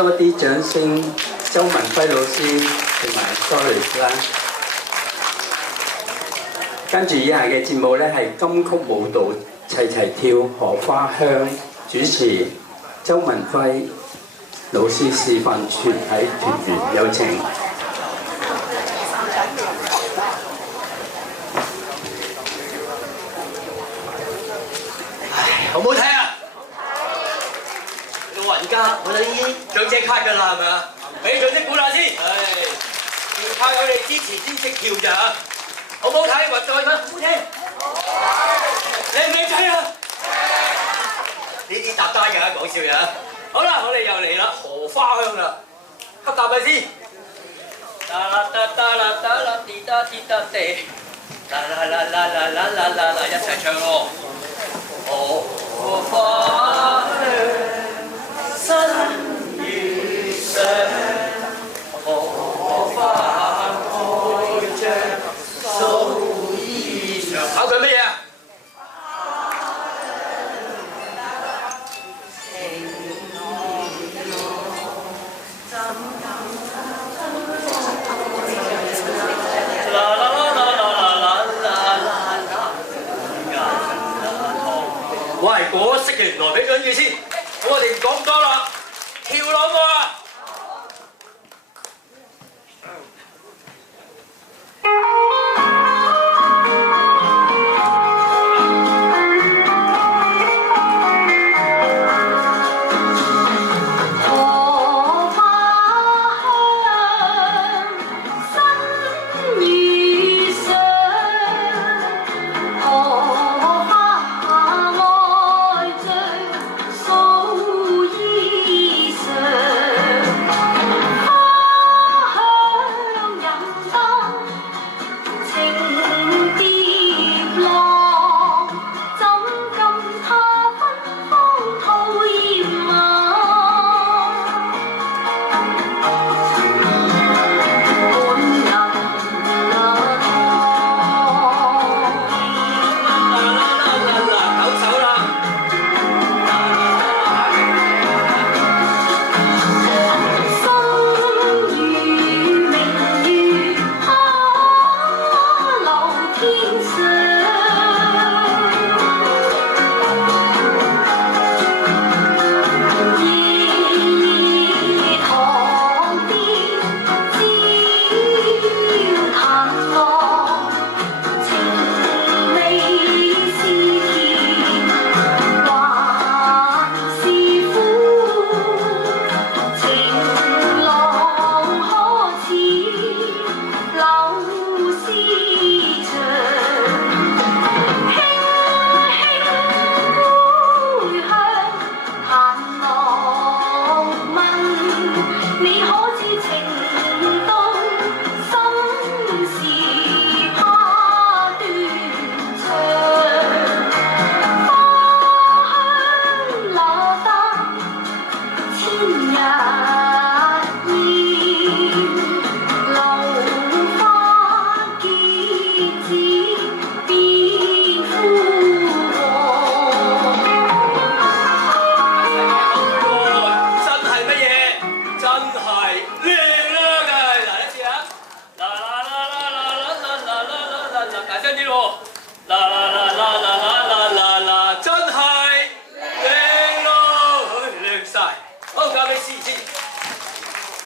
多啲掌聲，周文輝老師同埋 Doris 啦。跟住以下嘅節目咧係金曲舞蹈齊齊跳荷花香，主持周文輝老師示範全體團員，有請。好唔好睇啊？老人家，我哋已經長者卡㗎啦，係咪啊？俾掌聲鼓下先。要靠有你支持先識跳咋嚇？好唔好睇？或再乜？好唔好聽？靚唔靚仔啊？呢啲搭單㗎，講笑呀！好啦，我哋又嚟啦，荷花香啦，吸啖咪先。啦啦啦啦啦啦滴答滴答地，啦啦啦啦啦啦啦啦啦，一齊唱喎。荷花香，新月上，荷花開張，素衣裳。考佢乜嘢啊？我係果識嘅，原來俾準住先。我哋唔講多啦，跳落喎。呀。